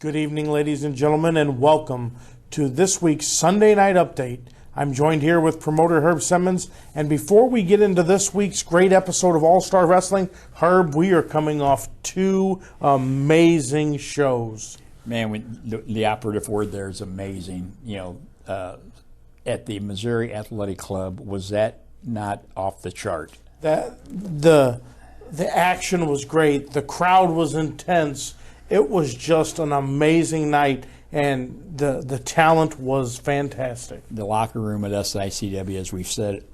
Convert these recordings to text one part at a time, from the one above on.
Good evening, ladies and gentlemen, and welcome to this week's Sunday Night Update. I'm joined here with promoter Herb Simmons, and before we get into this week's great episode of All-Star Wrestling, Herb, we are coming off two amazing shows. Man, the operative word there is amazing. At the Missouri Athletic Club, was that not off the chart? The action was great. The crowd was intense. It was just an amazing night, and the talent was fantastic. The locker room at SICW, as we've said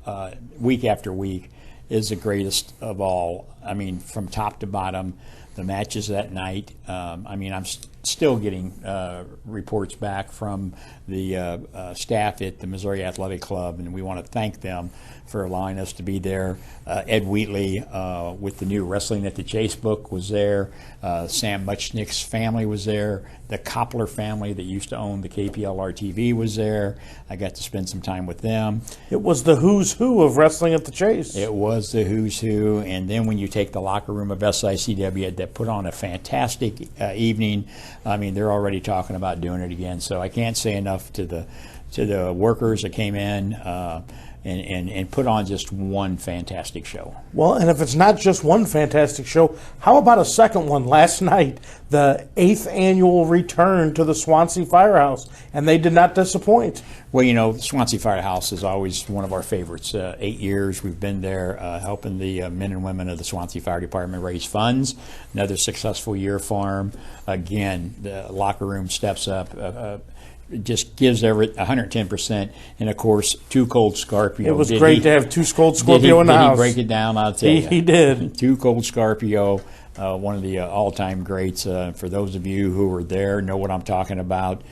week after week, is the greatest of all. I mean, from top to bottom, the matches that night. I'm still getting reports back from the staff at the Missouri Athletic Club, and we want to thank them for allowing us to be there. Ed Wheatley with the new Wrestling at the Chase book was there. Sam Muchnick's family was there. The Koppler family that used to own the KPLR TV was there. I got to spend some time with them. It was the who's who of Wrestling at the Chase. It was the who's who. And then when you take the locker room of SICW, that put on a fantastic evening. I mean, they're already talking about doing it again. So I can't say enough to the workers that came in and put on just one fantastic show. Well, and if it's not just one fantastic show, how about a second one last night, the 8th annual return to the Swansea Firehouse, and they did not disappoint. Well, the Swansea Firehouse is always one of our favorites. 8 years we've been there helping the men and women of the Swansea Fire Department raise funds. Another successful year for them. Again, the locker room steps up. Just gives every 110%, and of course, Too Cold Scorpio. It was great to have Too Cold Scorpio in the house. Did he break it down? I'll tell you. He did. Too Cold Scorpio, one of the all-time greats. For those of you who were there, know what I'm talking about.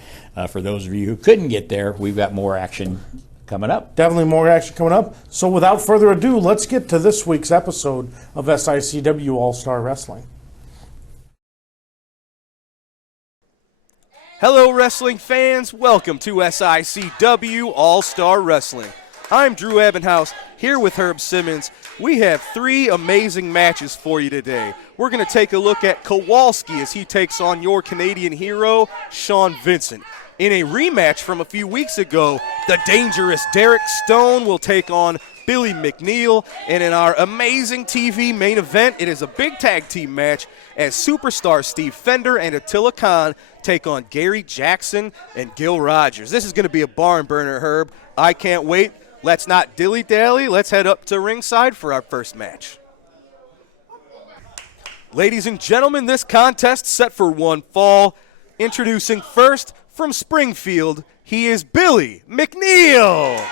For those of you who couldn't get there, we've got more action coming up. Definitely more action coming up. So without further ado, let's get to this week's episode of SICW All-Star Wrestling. Hello, wrestling fans. Welcome to SICW All-Star Wrestling. I'm Drew Ebenhouse, here with Herb Simmons. We have 3 amazing matches for you today. We're going to take a look at Kowalski as he takes on your Canadian hero, Sean Vincent. In a rematch from a few weeks ago, the dangerous Derek Stone will take on Billy McNeil. And in our amazing TV main event, it is a big tag team match as superstar Steve Fender and Attila Khan take on Gary Jackson and Gil Rogers. This is going to be a barn burner, Herb. I can't wait. Let's not dilly-dally. Let's head up to ringside for our first match. Ladies and gentlemen, this contest set for one fall. Introducing first from Springfield, he is Billy McNeil.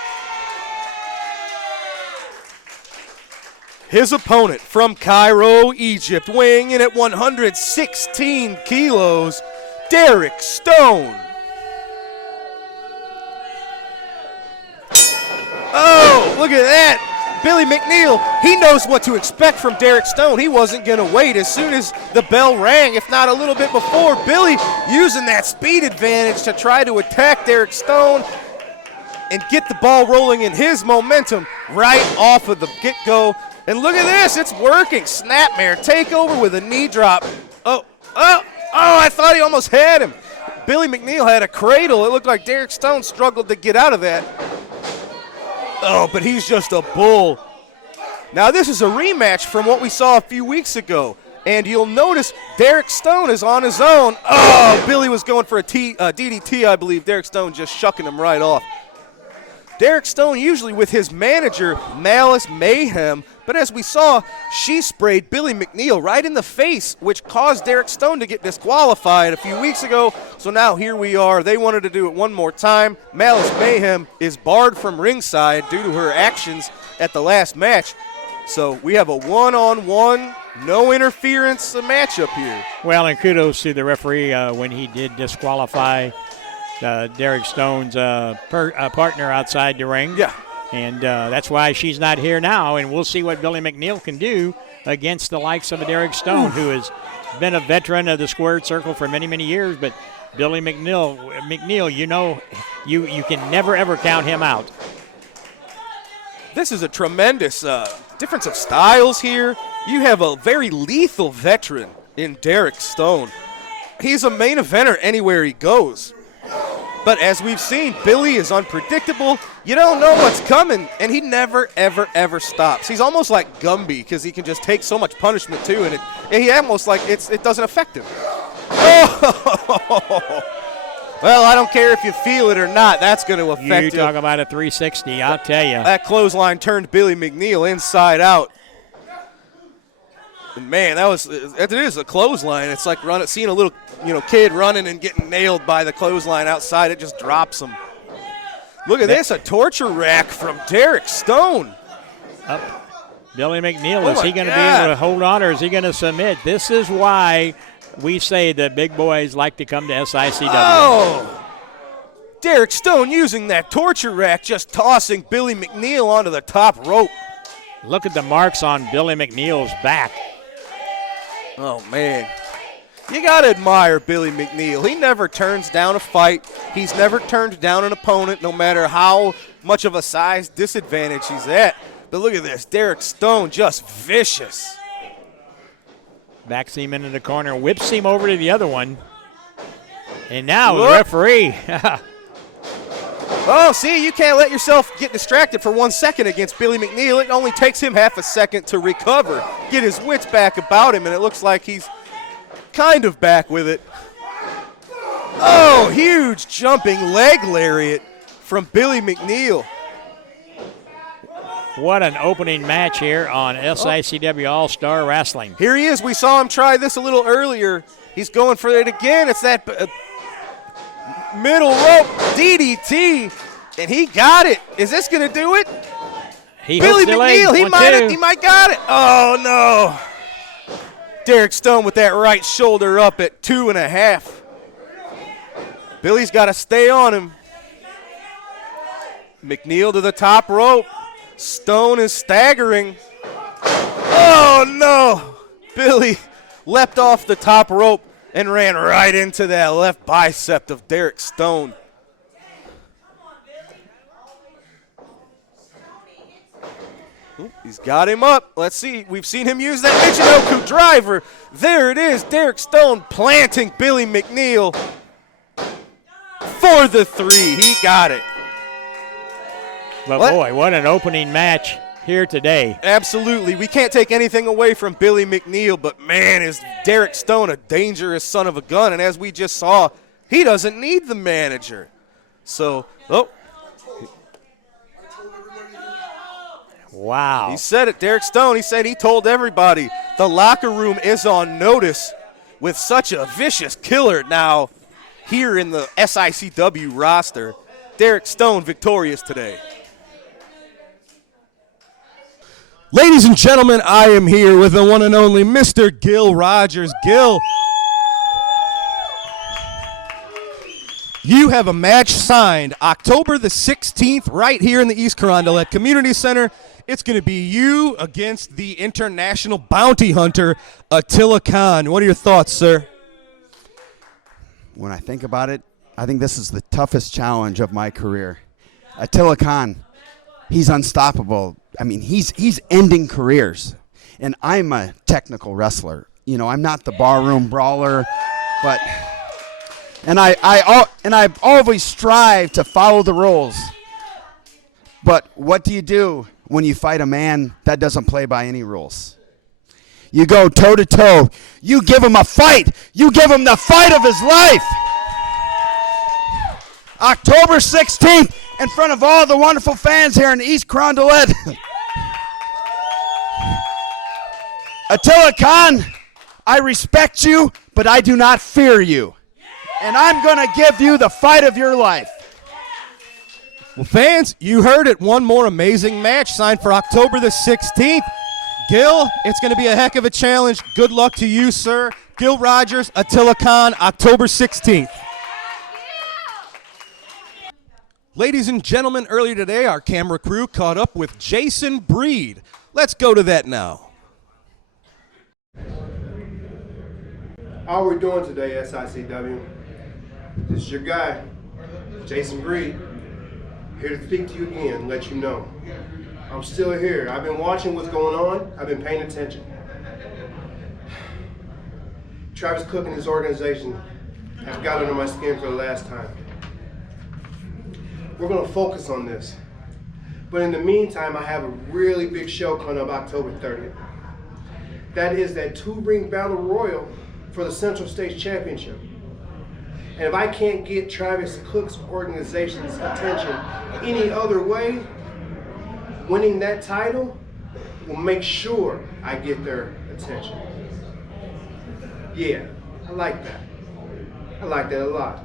His opponent from Cairo, Egypt, weighing in at 116 kilos, Derek Stone. Oh, look at that. Billy McNeil, he knows what to expect from Derek Stone. He wasn't going to wait. As soon as the bell rang, if not a little bit before, Billy using that speed advantage to try to attack Derek Stone and get the ball rolling in his momentum right off of the get-go. And look at this, it's working. Snapmare takeover with a knee drop. Oh, I thought he almost had him. Billy McNeil had a cradle. It looked like Derek Stone struggled to get out of that. Oh, but he's just a bull. Now this is a rematch from what we saw a few weeks ago. And you'll notice Derek Stone is on his own. Oh, Billy was going for a DDT, I believe. Derek Stone just shucking him right off. Derek Stone usually with his manager, Malice Mayhem, but as we saw, she sprayed Billy McNeil right in the face, which caused Derek Stone to get disqualified a few weeks ago. So now here we are. They wanted to do it one more time. Malice Mayhem is barred from ringside due to her actions at the last match. So we have a one-on-one, no interference matchup here. Well, and kudos to the referee when he did disqualify Derek Stone's partner outside the ring. Yeah. And that's why she's not here now, and we'll see what Billy McNeil can do against the likes of a Derek Stone, who has been a veteran of the squared circle for many, many years. But Billy McNeil, you can never, ever count him out. This is a tremendous difference of styles here. You have a very lethal veteran in Derek Stone. he's a main eventer anywhere he goes. But as we've seen, Billy is unpredictable. You don't know what's coming, and he never, ever, ever stops. He's almost like Gumby because he can just take so much punishment too, and he almost like it doesn't affect him. Oh! Well, I don't care if you feel it or not. That's going to affect you. You talk about a 360, I'll tell you. That clothesline turned Billy McNeil inside out. And man, it is a clothesline. It's like seeing a little kid running and getting nailed by the clothesline outside. It just drops him. Look at this, a torture rack from Derek Stone. Billy McNeil, is he going to be able to hold on or is he going to submit? This is why we say that big boys like to come to SICW. Oh! Derek Stone using that torture rack, just tossing Billy McNeil onto the top rope. Look at the marks on Billy McNeil's back. Oh, man. You got to admire Billy McNeil. He never turns down a fight. He's never turned down an opponent, no matter how much of a size disadvantage he's at. But look at this. Derek Stone just vicious. Backs him into the corner, whips him over to the other one. And now the referee. Oh, see, you can't let yourself get distracted for 1 second against Billy McNeil. It only takes him half a second to recover, get his wits back about him, and it looks like he's kind of back with it. Oh, huge jumping leg lariat from Billy McNeil. What an opening match here on SICW All-Star Wrestling. Here he is. We saw him try this a little earlier. He's going for it again. It's that middle rope DDT, and he got it. Is this going to do it? Billy McNeil, he might got it. Oh, no. Derek Stone with that right shoulder up at 2.5. Billy's got to stay on him. McNeil to the top rope. Stone is staggering. Oh, no. Billy leapt off the top rope and ran right into that left bicep of Derek Stone. He's got him up. Let's see. We've seen him use that Michinoku driver. There it is. Derek Stone planting Billy McNeil for the 3. He got it. But boy, what an opening match here today. Absolutely. We can't take anything away from Billy McNeil, but man, is Derek Stone a dangerous son of a gun. And as we just saw, he doesn't need the manager. So, wow. He said it, Derek Stone. He said he told everybody the locker room is on notice with such a vicious killer now here in the SICW roster. Derek Stone victorious today. Ladies and gentlemen, I am here with the one and only Mr. Gil Rogers. Gil, you have a match signed October the 16th right here in the East Carondelet Community Center. It's going to be you against the international bounty hunter, Attila Khan. What are your thoughts, sir? When I think about it, I think this is the toughest challenge of my career. Attila Khan, he's unstoppable. I mean, he's ending careers, and I'm a technical wrestler. You know, I'm not the barroom brawler, but I've always strived to follow the rules. But what do you do when you fight a man that doesn't play by any rules? You go toe to toe. You give him a fight. You give him the fight of his life. October 16th, in front of all the wonderful fans here in East Carondelet. Attila Khan, I respect you, but I do not fear you. And I'm going to give you the fight of your life. Well, fans, you heard it. One more amazing match signed for October the 16th. Gil, it's going to be a heck of a challenge. Good luck to you, sir. Gil Rogers, Attila Khan, October 16th. Ladies and gentlemen, earlier today, our camera crew caught up with Jason Breed. Let's go to that now. How are we doing today, SICW? This is your guy, Jason Breed, here to speak to you again and let you know. I'm still here. I've been watching what's going on. I've been paying attention. Travis Cook and his organization have got under my skin for the last time. We're going to focus on this. But in the meantime, I have a really big show coming up October 30th. That is that 2-ring battle royal for the Central States Championship. And if I can't get Travis Cook's organization's attention any other way, winning that title will make sure I get their attention. Yeah, I like that. I like that a lot.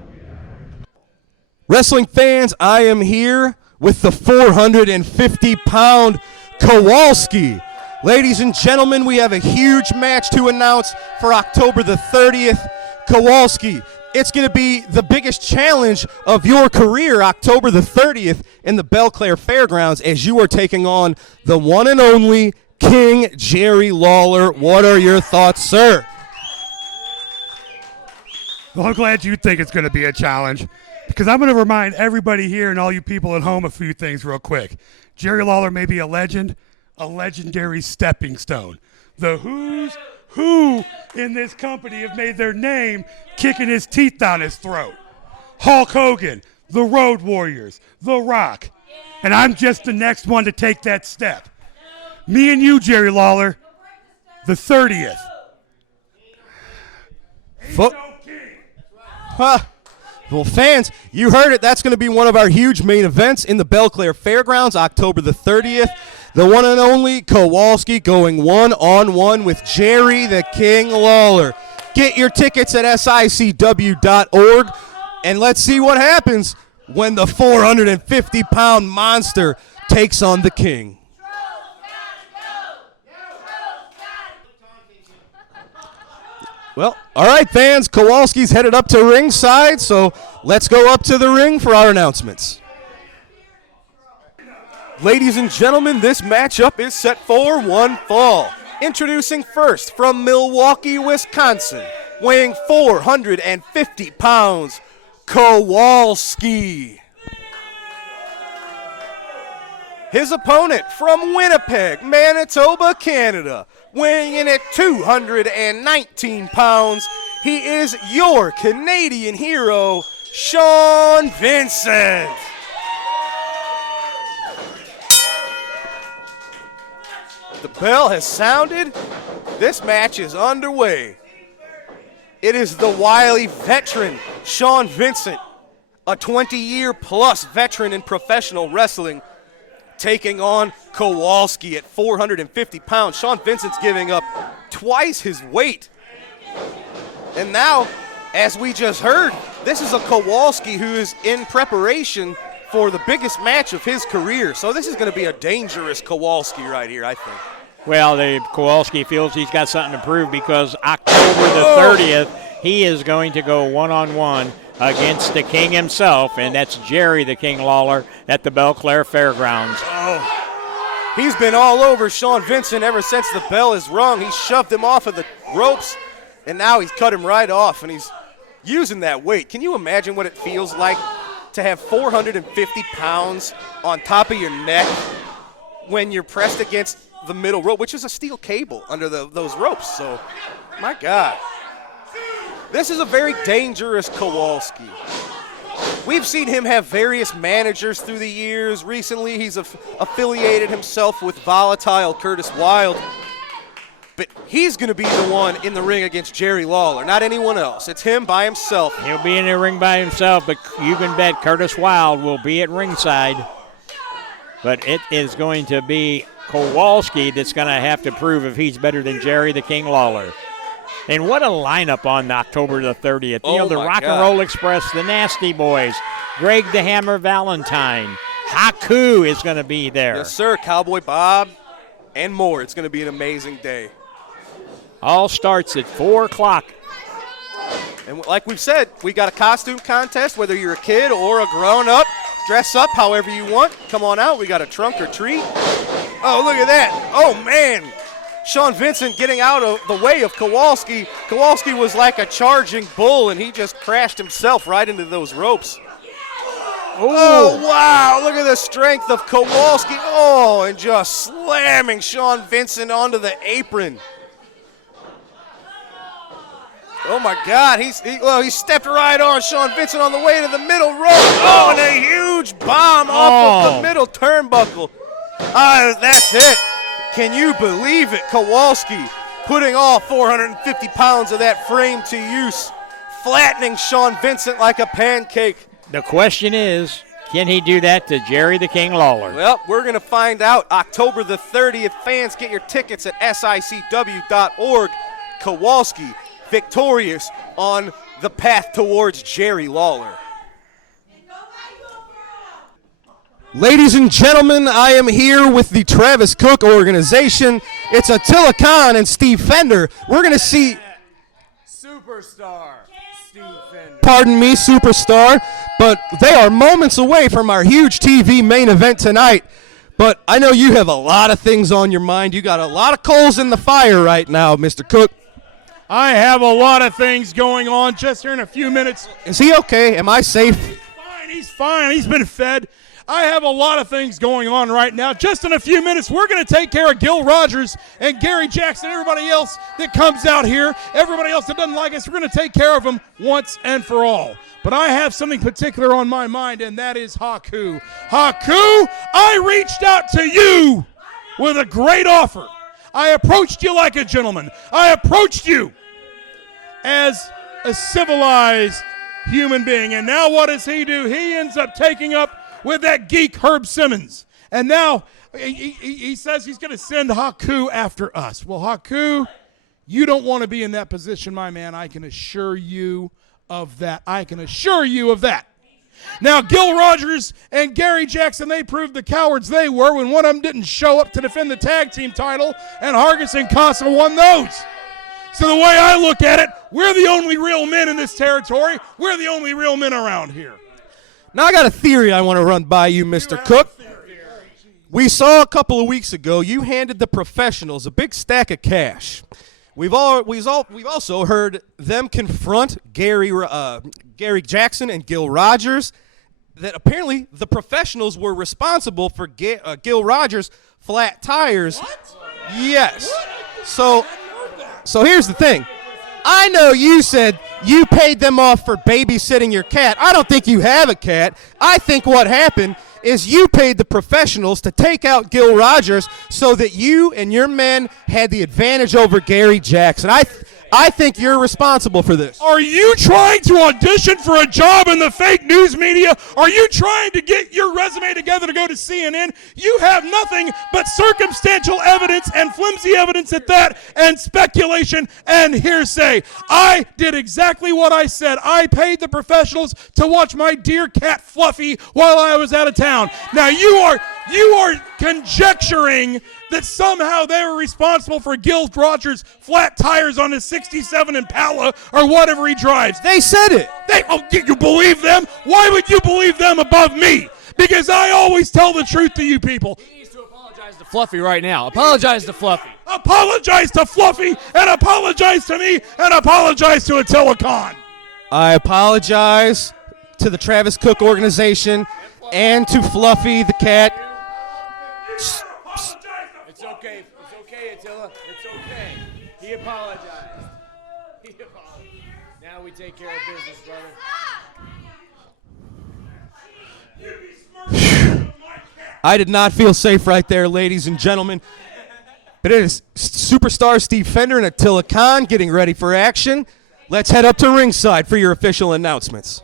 Wrestling fans, I am here with the 450-pound Kowalski. Ladies and gentlemen, we have a huge match to announce for October the 30th. Kowalski, it's going to be the biggest challenge of your career, October the 30th, in the Belle Claire Fairgrounds, as you are taking on the one and only King Jerry Lawler. What are your thoughts, sir? Well, I'm glad you think it's going to be a challenge, because I'm going to remind everybody here and all you people at home a few things real quick. Jerry Lawler may be a legend, a legendary stepping stone. The who's who in this company have made their name kicking his teeth down his throat. Hulk Hogan, the Road Warriors, The Rock. And I'm just the next one to take that step. Me and you, Jerry Lawler, the 30th. Well, fans, you heard it. That's going to be one of our huge main events in the Belle Claire Fairgrounds, October the 30th. The one and only Kowalski going one-on-one with Jerry the King Lawler. Get your tickets at SICW.org, and let's see what happens when the 450-pound monster takes on the King. Well, all right, fans, Kowalski's headed up to ringside, so let's go up to the ring for our announcements. Ladies and gentlemen, this matchup is set for one fall. Introducing first from Milwaukee, Wisconsin, weighing 450 pounds, Kowalski. His opponent from Winnipeg, Manitoba, Canada, weighing in at 219 pounds, he is your Canadian hero, Sean Vincent. The bell has sounded. This match is underway. It is the wily veteran, Sean Vincent, a 20-year-plus veteran in professional wrestling, taking on Kowalski at 450 pounds. Sean Vincent's giving up twice his weight. And now, as we just heard, this is a Kowalski who is in preparation for the biggest match of his career. So this is going to be a dangerous Kowalski right here, I think. Well, the Kowalski feels he's got something to prove, because October the 30th, he is going to go one-on-one against the King himself, and that's Jerry the King Lawler at the Belle Claire Fairgrounds. Oh, he's been all over Sean Vincent ever since the bell is rung. He shoved him off of the ropes, and now he's cut him right off, and he's using that weight. Can you imagine what it feels like to have 450 pounds on top of your neck when you're pressed against the middle rope, which is a steel cable under those ropes? So, my God. This is a very dangerous Kowalski. We've seen him have various managers through the years. Recently, he's affiliated himself with Volatile Curtis Wilde. But he's going to be the one in the ring against Jerry Lawler, not anyone else. It's him by himself. He'll be in the ring by himself, but you can bet Curtis Wilde will be at ringside. But it is going to be Kowalski that's going to have to prove if he's better than Jerry the King Lawler. And what a lineup on October the 30th. Oh, you know, the my Rock God. and Roll Express, the Nasty Boys, Greg the Hammer Valentine, Haku is going to be there. Yes, sir. Cowboy Bob and more. It's going to be an amazing day. All starts at 4 o'clock. And like we've said, we got a costume contest, whether you're a kid or a grown-up. Dress up however you want. Come on out. We got a trunk or treat. Oh, look at that. Oh, man. Sean Vincent getting out of the way of Kowalski. Kowalski was like a charging bull, and he just crashed himself right into those ropes. Oh, wow. Look at the strength of Kowalski. Oh, and just slamming Sean Vincent onto the apron. Oh my God, he stepped right on Sean Vincent on the way to the middle rope. Oh, and a huge bomb off of the middle turnbuckle. That's it. Can you believe it? Kowalski putting all 450 pounds of that frame to use, flattening Sean Vincent like a pancake. The question is, can he do that to Jerry the King Lawler? Well, we're going to find out October the 30th. Fans, get your tickets at SICW.org. Kowalski victorious on the path towards Jerry Lawler. Ladies and gentlemen, I am here with the Travis Cook organization. It's Attila Khan and Steve Fender. We're going to see Superstar Steve Fender. Pardon me, Superstar, but they are moments away from our huge TV main event tonight. But I know you have a lot of things on your mind. You got a lot of coals in the fire right now, Mr. Cook. I have a lot of things going on just here in a few minutes. Is he okay? Am I safe? He's fine. He's been fed. I have a lot of things going on right now. Just in a few minutes, we're going to take care of Gil Rogers and Gary Jackson, everybody else that comes out here, everybody else that doesn't like us. We're going to take care of them once and for all. But I have something particular on my mind, and that is Haku. Haku, I reached out to you with a great offer. I approached you like a gentleman. I approached you as a civilized human being. And now what does he do? He ends up taking up with that geek Herb Simmons. And now he says he's going to send Haku after us. Well, Haku, you don't want to be in that position, my man. I can assure you of that. I can assure you of that. Now, Gil Rogers and Gary Jackson, they proved the cowards they were when one of them didn't show up to defend the tag team title, and Hargis and Casa won those. So the way I look at it, we're the only real men in this territory. We're the only real men around here. Now I got a theory I want to run by you, Mr. Cook. We saw a couple of weeks ago you handed the professionals a big stack of cash. We've also heard them confront Gary Jackson and Gil Rogers, that apparently the professionals were responsible for Gil Rogers' flat tires. What? Yes. So here's the thing. I know you said you paid them off for babysitting your cat. I don't think you have a cat. I think what happened is you paid the professionals to take out Gil Rogers so that you and your men had the advantage over Gary Jackson. I think you're responsible for this. Are you trying to audition for a job in the fake news media? Are you trying to get your resume together to go to CNN? You have nothing but circumstantial evidence and flimsy evidence at that, and speculation and hearsay. I did exactly what I said. I paid the professionals to watch my dear cat Fluffy while I was out of town. Now you are conjecturing that somehow they were responsible for Gil Rogers' flat tires on his 67 Impala or whatever he drives. They said it. You believe them? Why would you believe them above me? Because I always tell the truth to you people. He needs to apologize to Fluffy right now. Apologize to Fluffy. Apologize to Fluffy, and apologize to me, and apologize to Attila Khan. I apologize to the Travis Cook organization and to Fluffy the cat. It's okay. It's okay, Attila. It's okay. He apologized. Now we take care of business, brother. I did not feel safe right there, ladies and gentlemen. But it is Superstar Steve Fender and Attila Khan getting ready for action. Let's head up to ringside for your official announcements.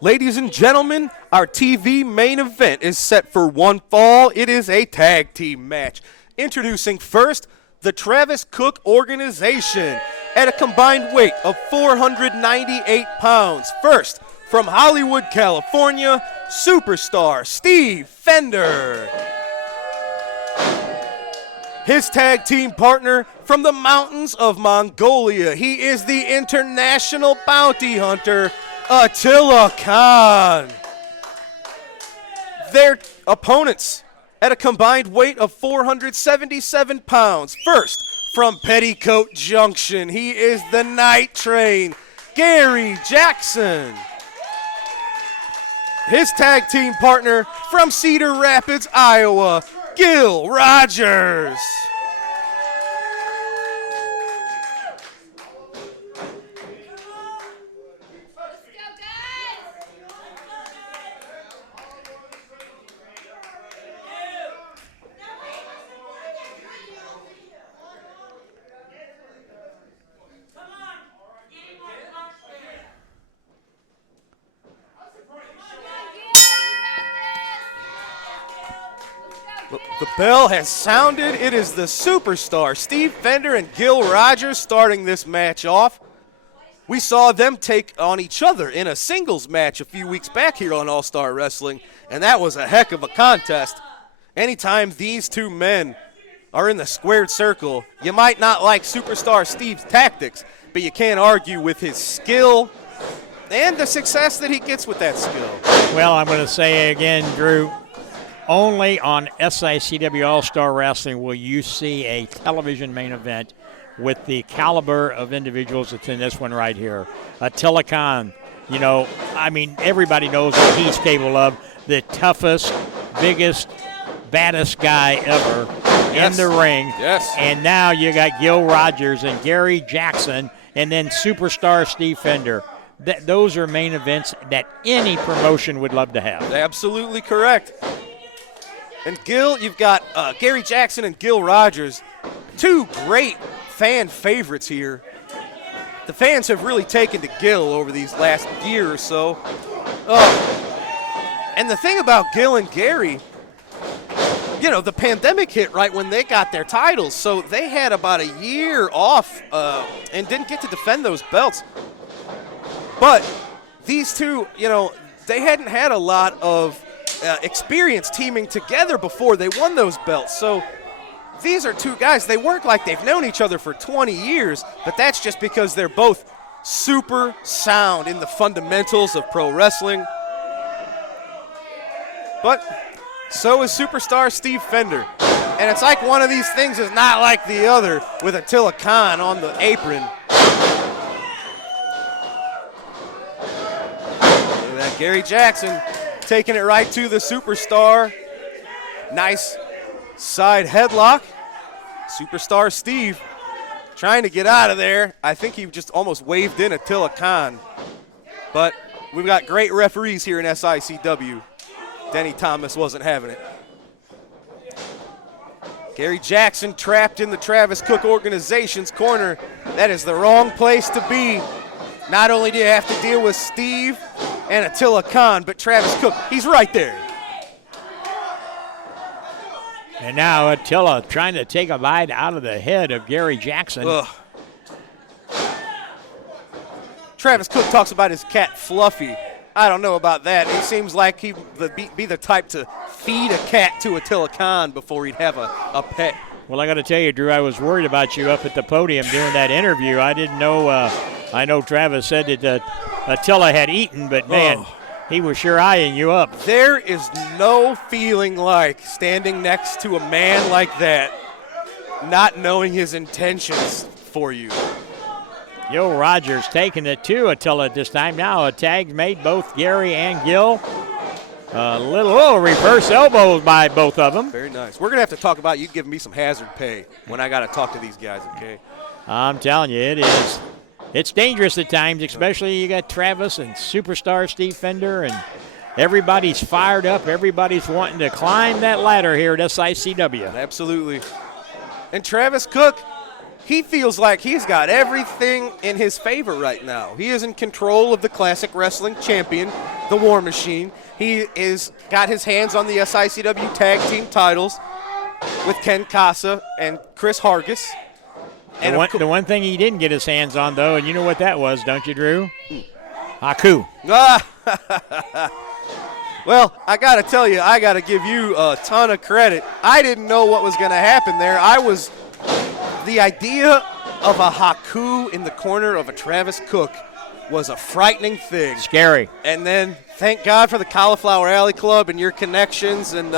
Ladies and gentlemen, our TV main event is set for one fall. It is a tag team match. Introducing first, the Travis Cook organization at a combined weight of 498 pounds. First, from Hollywood, California, Superstar Steve Fender. His tag team partner from the mountains of Mongolia. He is the international bounty hunter, Attila Khan. Their opponents at a combined weight of 477 pounds. First, from Petticoat Junction, he is the Night Train, Gary Jackson. His tag team partner from Cedar Rapids, Iowa, Gil Rogers. The bell has sounded. It is the superstar, Steve Fender and Gil Rogers, starting this match off. We saw them take on each other in a singles match a few weeks back here on All-Star Wrestling, and that was a heck of a contest. Anytime these two men are in the squared circle, you might not like superstar Steve's tactics, but you can't argue with his skill and the success that he gets with that skill. Well, I'm going to say again, Drew, only on SICW All-Star Wrestling will you see a television main event with the caliber of individuals that's in this one right here. Attila Khan, you know, I mean, everybody knows what he's capable of. The toughest, biggest, baddest guy ever in the ring. Yes. And now you got Gil Rogers and Gary Jackson and then superstar Steve Fender. Those are main events that any promotion would love to have. Absolutely correct. And Gil, you've got Gary Jackson and Gil Rogers, two great fan favorites here. The fans have really taken to Gil over these last year or so. And the thing about Gil and Gary, you know, the pandemic hit right when they got their titles, so they had about a year off and didn't get to defend those belts. But these two, you know, they hadn't had a lot of experience teaming together before they won those belts. So these are two guys, they work like they've known each other for 20 years, but that's just because they're both super sound in the fundamentals of pro wrestling. But so is superstar Steve Fender. And it's like one of these things is not like the other with Attila Khan on the apron. Look at that, Gary Jackson taking it right to the superstar. Nice side headlock. Superstar Steve trying to get out of there. I think he just almost waved in Attila Khan. But we've got great referees here in SICW. Denny Thomas wasn't having it. Gary Jackson trapped in the Travis Cook organization's corner. That is the wrong place to be. Not only do you have to deal with Steve and Attila Khan, but Travis Cook, he's right there. And now Attila trying to take a bite out of the head of Gary Jackson. Ugh. Travis Cook talks about his cat Fluffy. I don't know about that. He seems like he'd be the type to feed a cat to Attila Khan before he'd have a pet. Well, I got to tell you, Drew, I was worried about you up at the podium during that interview. I didn't know. I know Travis said that Attila had eaten, but man, he was sure eyeing you up. There is no feeling like standing next to a man like that, not knowing his intentions for you. Gil Rogers taking it to Attila at this time. Now a tag made both Gary and Gil. A little reverse elbows by both of them. Very nice. We're going to have to talk about you giving me some hazard pay when I got to talk to these guys, okay? I'm telling you, it is. It's dangerous at times, especially you got Travis and superstar Steve Fender, and everybody's fired up. Everybody's wanting to climb that ladder here at SICW. Absolutely. And Travis Cook, he feels like he's got everything in his favor right now. He is in control of the Classic Wrestling Champion, the War Machine. He is got his hands on the SICW Tag Team titles with Ken Casa and Chris Hargis. And the one thing he didn't get his hands on, though, and you know what that was, don't you, Drew? Haku. Well, I got to tell you, I got to give you a ton of credit. I didn't know what was going to happen there. The idea of a Haku in the corner of a Travis Cook was a frightening thing. Scary. And then thank God for the Cauliflower Alley Club and your connections. And,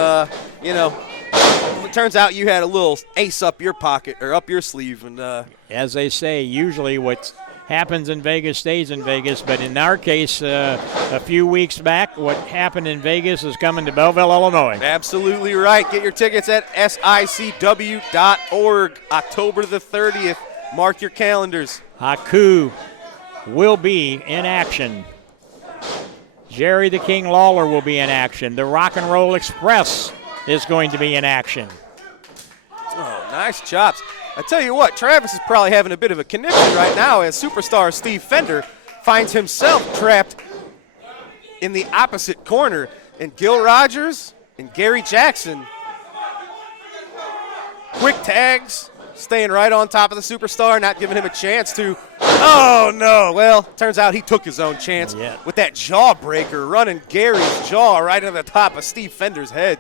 you know, it turns out you had a little ace up your pocket or up your sleeve. And as they say, usually what happens in Vegas stays in Vegas. But in our case, a few weeks back, what happened in Vegas is coming to Belleville, Illinois. Absolutely right. Get your tickets at SICW.org, October the 30th. Mark your calendars. Haku will be in action. Jerry the King Lawler will be in action. The Rock and Roll Express is going to be in action. Oh, nice chops. I tell you what, Travis is probably having a bit of a conniption right now as superstar Steve Fender finds himself trapped in the opposite corner. And Gil Rogers and Gary Jackson, Quick tags, staying right on top of the superstar, not giving him a chance to. Oh, no. Well, turns out he took his own chance with that jawbreaker, running Gary's jaw right into the top of Steve Fender's head.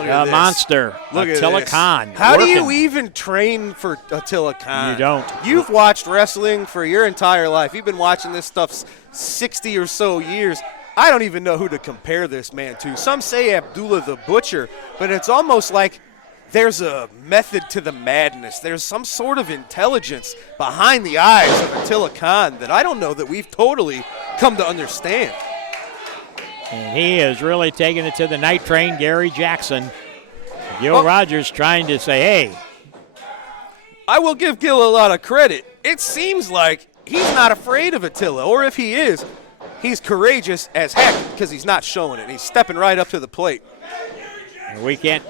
A monster, Attila Khan. How do you even train for Attila Khan? You don't. You've watched wrestling for your entire life. You've been watching this stuff 60 or so years. I don't even know who to compare this man to. Some say Abdullah the Butcher, but it's almost like there's a method to the madness. There's some sort of intelligence behind the eyes of Attila Khan that I don't know that we've totally come to understand. And he is really taking it to the night train, Gary Jackson. Gil Rogers trying to say, hey. I will give Gil a lot of credit. It seems like he's not afraid of Attila, or if he is, he's courageous as heck because he's not showing it. He's stepping right up to the plate. And we can't.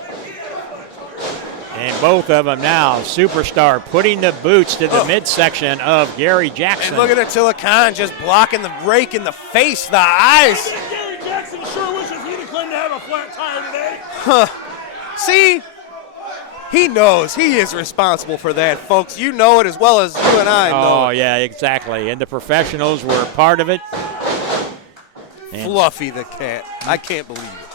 And both of them now, superstar, putting the boots to the midsection of Gary Jackson. And look at Attila Khan just blocking the rake in the face, the eyes. Gary Jackson sure wishes he'd have claimed to have a flat tire today. See? He knows. He is responsible for that, folks. You know it as well as you and I know. Oh, yeah, exactly. And the professionals were part of it. And Fluffy the cat. I can't believe it.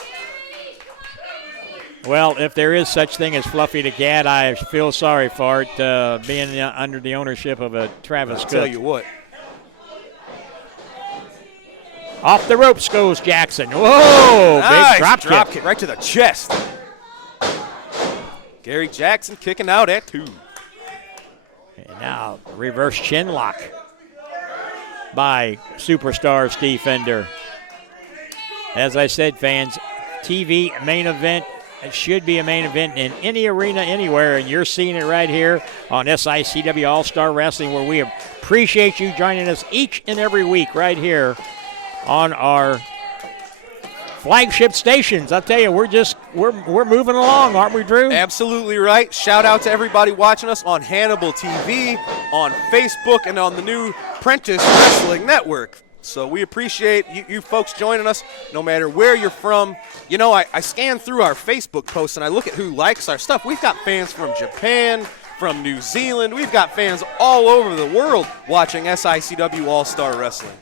well, if there is such thing as Fluffy the cat, I feel sorry for it being under the ownership of a Travis Cook. I'll tell you what. Off the ropes goes Jackson. Whoa, Nice big drop kick. right to the chest. Gary Jackson kicking out at 2. And now reverse chin lock by superstar Steve Fender. As I said, fans, TV main event. It should be a main event in any arena anywhere, and you're seeing it right here on SICW All-Star Wrestling, where we appreciate you joining us each and every week right here on our flagship stations. I'll tell you, we're moving along, aren't we, Drew? Absolutely right. Shout out to everybody watching us on Hannibal TV, on Facebook, and on the new Prentice Wrestling Network. So we appreciate you folks joining us no matter where you're from. You know, I scan through our Facebook posts and I look at who likes our stuff. We've got fans from Japan, from New Zealand. We've got fans all over the world watching SICW All-Star Wrestling.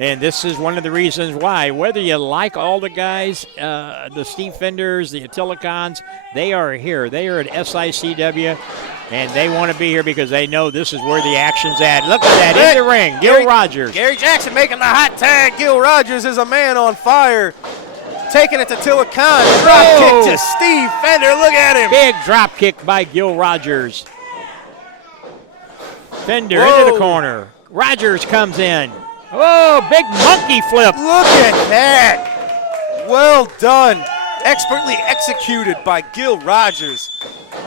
And this is one of the reasons why, whether you like all the guys, the Steve Fenders, the Attila Khans, they are here. They are at SICW, and they want to be here because they know this is where the action's at. Look at that, in the ring, Gil Rogers. Gary Jackson making the hot tag. Gil Rogers is a man on fire. Taking it to Attila Khan. Drop kick to Steve Fender. Look at him. Big drop kick by Gil Rogers. Fender into the corner. Rogers comes in. Oh, big monkey flip. Look at that. Well done. Expertly executed by Gil Rogers.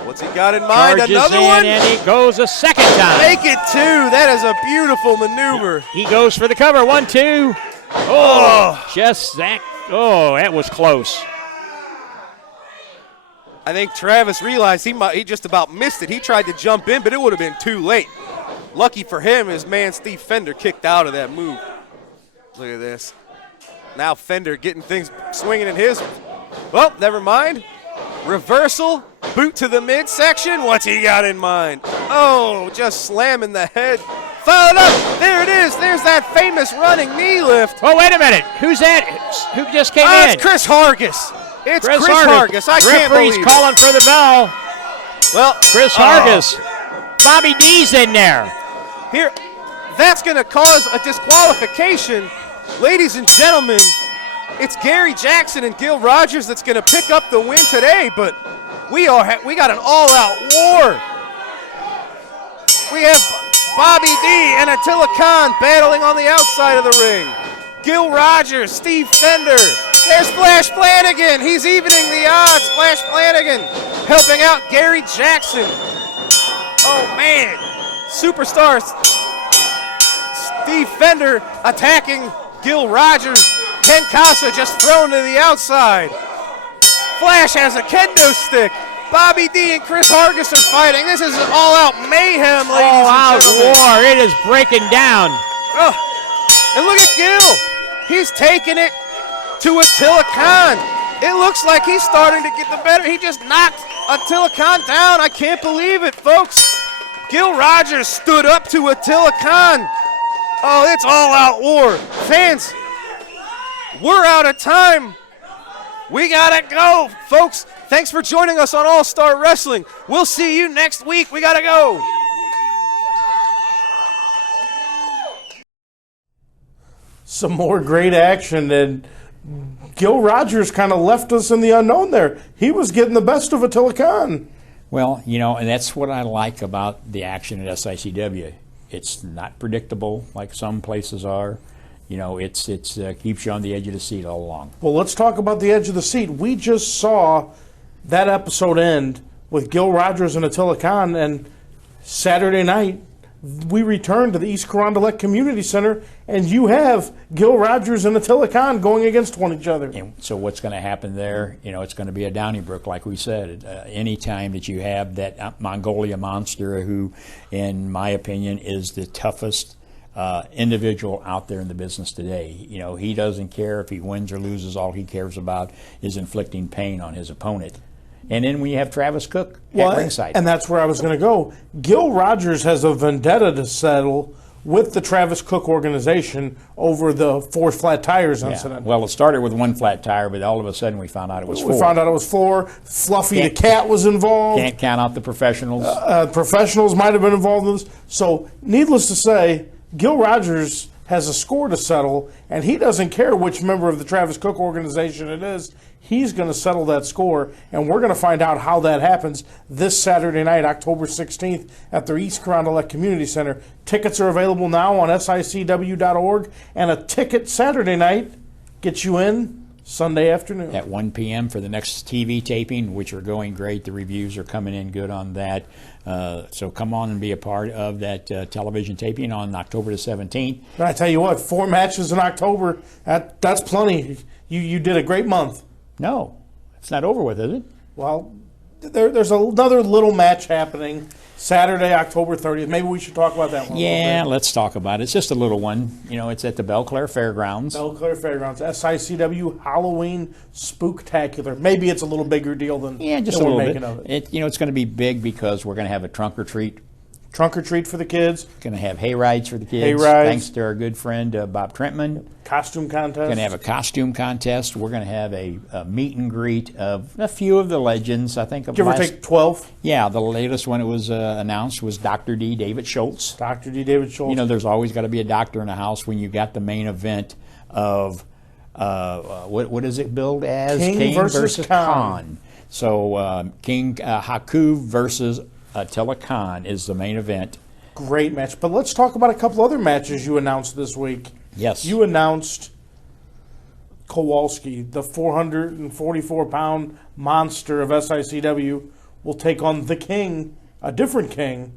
What's he got in mind? Charges Another in, one? and he goes a second time. Make it 2. That is a beautiful maneuver. He goes for the cover. 1, 2. Oh, just that. Oh, that was close. I think Travis realized he just about missed it. He tried to jump in, but it would have been too late. Lucky for him, his man Steve Fender kicked out of that move. Look at this. Now Fender getting things swinging in his. Well, never mind. Reversal, boot to the midsection. What's he got in mind? Oh, just slamming the head. Followed up. There it is. There's that famous running knee lift. Oh, wait a minute. Who's that? Who just came in? It's Chris Hargis. It's Chris Hargis. I can't believe it. Calling for the bell. Well, Chris Hargis. Bobby D's in there. Here, that's going to cause a disqualification. Ladies and gentlemen, it's Gary Jackson and Gil Rogers that's going to pick up the win today, but we got an all-out war. We have Bobby D and Attila Khan battling on the outside of the ring. Gil Rogers, Steve Fender. There's Flash Flanagan. He's evening the odds. Flash Flanagan helping out Gary Jackson. Oh, man. Superstars Steve Fender attacking Gil Rogers. Ken Casa just thrown to the outside. Flash has a kendo stick. Bobby D and Chris Hargis are fighting. This is an all-out mayhem, ladies and gentlemen. War. It is breaking down. Oh. And look at Gil. He's taking it to Attila Khan. It looks like he's starting to get the better. He just knocked Attila Khan down. I can't believe it, folks. Gil Rogers stood up to Attila Khan. Oh, it's all-out war. Fans, we're out of time. We gotta go, folks. Thanks for joining us on All-Star Wrestling. We'll see you next week. We gotta go. Some more great action, and Gil Rogers kind of left us in the unknown there. He was getting the best of Attila Khan. Well, you know, and that's what I like about the action at SICW. It's not predictable like some places are. You know, it's keeps you on the edge of the seat all along. Well, let's talk about the edge of the seat. We just saw that episode end with Gil Rogers and Attila Khan, and Saturday night we return to the East Carondelet Community Center, and you have Gil Rogers and Attila Khan going against each other. And so what's going to happen there? You know, it's going to be a Donnybrook, like we said. Any time that you have that Mongolia monster, who, in my opinion, is the toughest individual out there in the business today. You know, he doesn't care if he wins or loses. All he cares about is inflicting pain on his opponent. And then we have Travis Cook at ringside. And that's where I was going to go. Gil Rogers has a vendetta to settle with the Travis Cook organization over the 4 flat tires incident. Well, it started with 1 flat tire, but all of a sudden we found out it was 4. We found out it was 4. Fluffy the cat was involved. Can't count out the professionals. Professionals might have been involved in this. So, needless to say, Gil Rogers has a score to settle, and he doesn't care which member of the Travis Cook organization it is. He's going to settle that score, and we're going to find out how that happens this Saturday night, October 16th, at the East Carondelet Community Center. Tickets are available now on SICW.org, and a ticket Saturday night gets you in Sunday afternoon. At 1 p.m. for the next TV taping, which are going great. The reviews are coming in good on that. So come on and be a part of that television taping on October the 17th. But I tell you what, 4 matches in October, that's plenty. You did a great month. No, it's not over with, is it? Well, there's another little match happening Saturday, October 30th. Maybe we should talk about that one. Yeah, let's talk about it. It's just a little one. You know, it's at the Belclair Fairgrounds. Belclair Fairgrounds, SICW Halloween Spooktacular. Maybe it's a little bigger deal than just than a we're little making bit. of it. It's going to be big because we're going to have a trunk or treat. Trunk or treat for the kids. Going to have hay rides for the kids. Hay rides. Thanks to our good friend Bob Trentman. Costume contest. Going to have a costume contest. We're going to have a meet and greet of a few of the legends. I think. Give or take 12. Yeah, the latest one it was announced was Dr. D. David Schultz. Dr. D. David Schultz. You know, there's always got to be a doctor in the house when you got the main event of what is it billed as? King versus Khan. So King Haku versus Attila Khan is the main event. Great match. But let's talk about a couple other matches you announced this week. Yes. You announced Kowalski, the 444-pound monster of SICW, will take on the King, a different King,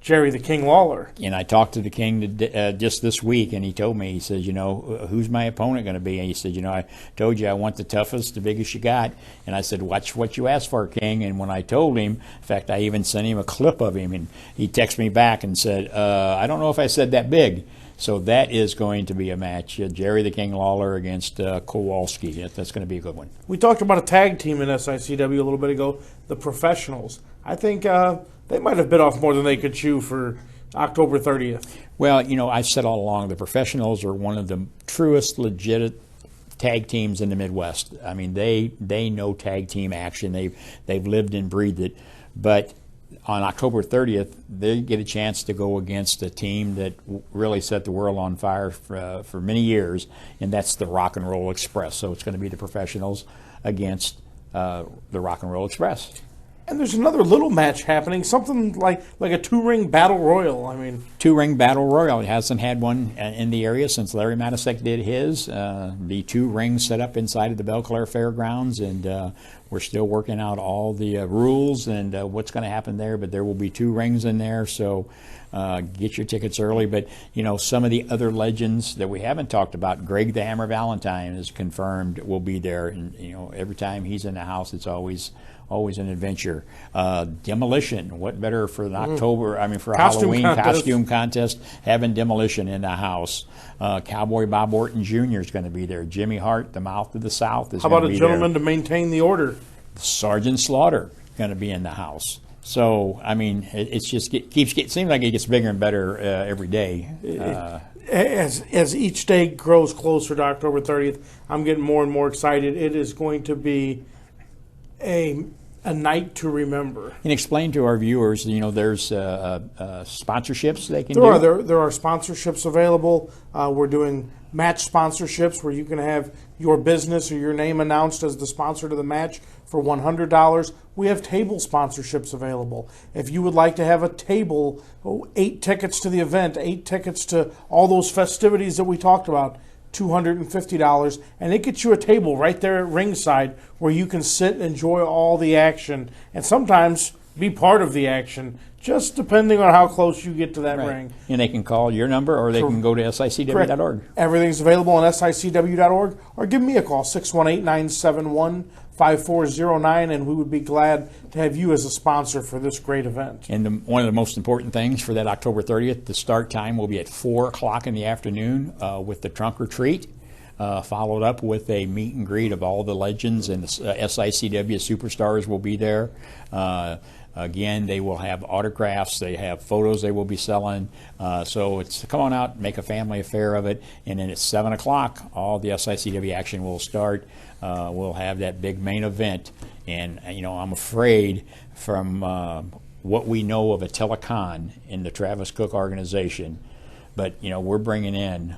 Jerry the King Lawler. And I talked to the King just this week, and he told me, he says, you know, who's my opponent going to be? And he said, you know, I told you I want the toughest, the biggest you got. And I said, watch what you asked for, King. And when I told him, in fact, I even sent him a clip of him, and he texted me back and said, I don't know if I said that big. So that is going to be a match, Jerry the King Lawler against Kowalski. That's going to be a good one. We talked about a tag team in SICW a little bit ago, the Professionals. I think they might have bit off more than they could chew for October 30th. Well, you know, I've said all along, the Professionals are one of the truest, legit tag teams in the Midwest. I mean, they know tag team action. They've lived and breathed it. But on October 30th, they get a chance to go against a team that really set the world on fire for many years, and that's the Rock and Roll Express. So it's going to be the Professionals against the Rock and Roll Express. And there's another little match happening, something like a 2-ring battle royal. I mean, 2-ring battle royal. It hasn't had one in the area since Larry Matisek did his. The 2 rings set up inside of the Belclair Fairgrounds, and we're We're still working out all the rules and what's going to happen there, but there will be 2 rings in there, so get your tickets early. But, some of the other legends that we haven't talked about, Greg the Hammer Valentine is confirmed will be there, and, every time he's in the house, it's always an adventure. Demolition, what better for an for a Halloween costume contest, having Demolition in the house. Cowboy Bob Orton Jr. is going to be there. Jimmy Hart, the Mouth of the South, is How going to about be a there. gentleman to maintain the order? Sergeant Slaughter going to be in the house. So, it's just seems like it gets bigger and better every day. As each day grows closer to October 30th, I'm getting more and more excited. It is going to be a night to remember. And explain to our viewers, there's sponsorships they can do. There are sponsorships available. We're doing match sponsorships where you can have your business or your name announced as the sponsor to the match for $100. We have table sponsorships available. If you would like to have a table, 8 tickets to the event, 8 tickets to all those festivities that we talked about, $250, and it gets you a table right there at ringside where you can sit and enjoy all the action and sometimes be part of the action, just depending on how close you get to that ring. And they can call your number or they can go to SICW.org. Everything's available on SICW.org, or give me a call, 618-971-5409, and we would be glad to have you as a sponsor for this great event. And one of the most important things for that October 30th, the start time will be at 4 o'clock in the afternoon with the trunk or treat, followed up with a meet and greet of all the legends, and the SICW superstars will be there. Again, they will have autographs, they have photos they will be selling. So it's come on out, make a family affair of it. And then at 7 o'clock, all the SICW action will start. We'll have that big main event. And, I'm afraid from what we know of Attila Khan in the Travis Cook organization, but, we're bringing in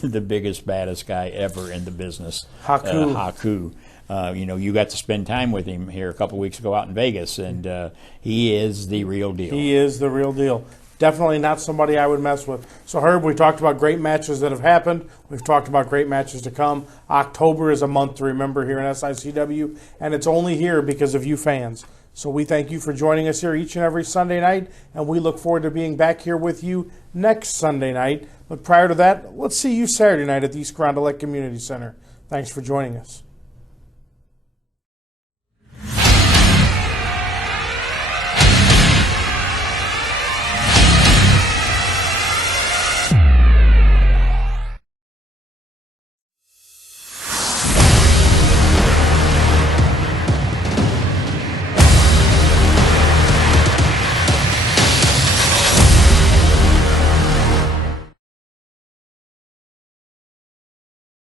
the biggest, baddest guy ever in the business, Haku. You got to spend time with him here a couple of weeks ago out in Vegas, and he is the real deal. He is the real deal. Definitely not somebody I would mess with. So, Herb, we talked about great matches that have happened. We've talked about great matches to come. October is a month to remember here in SICW, and it's only here because of you fans. So we thank you for joining us here each and every Sunday night, and we look forward to being back here with you next Sunday night. But prior to that, let's see you Saturday night at the East Carondelet Community Center. Thanks for joining us.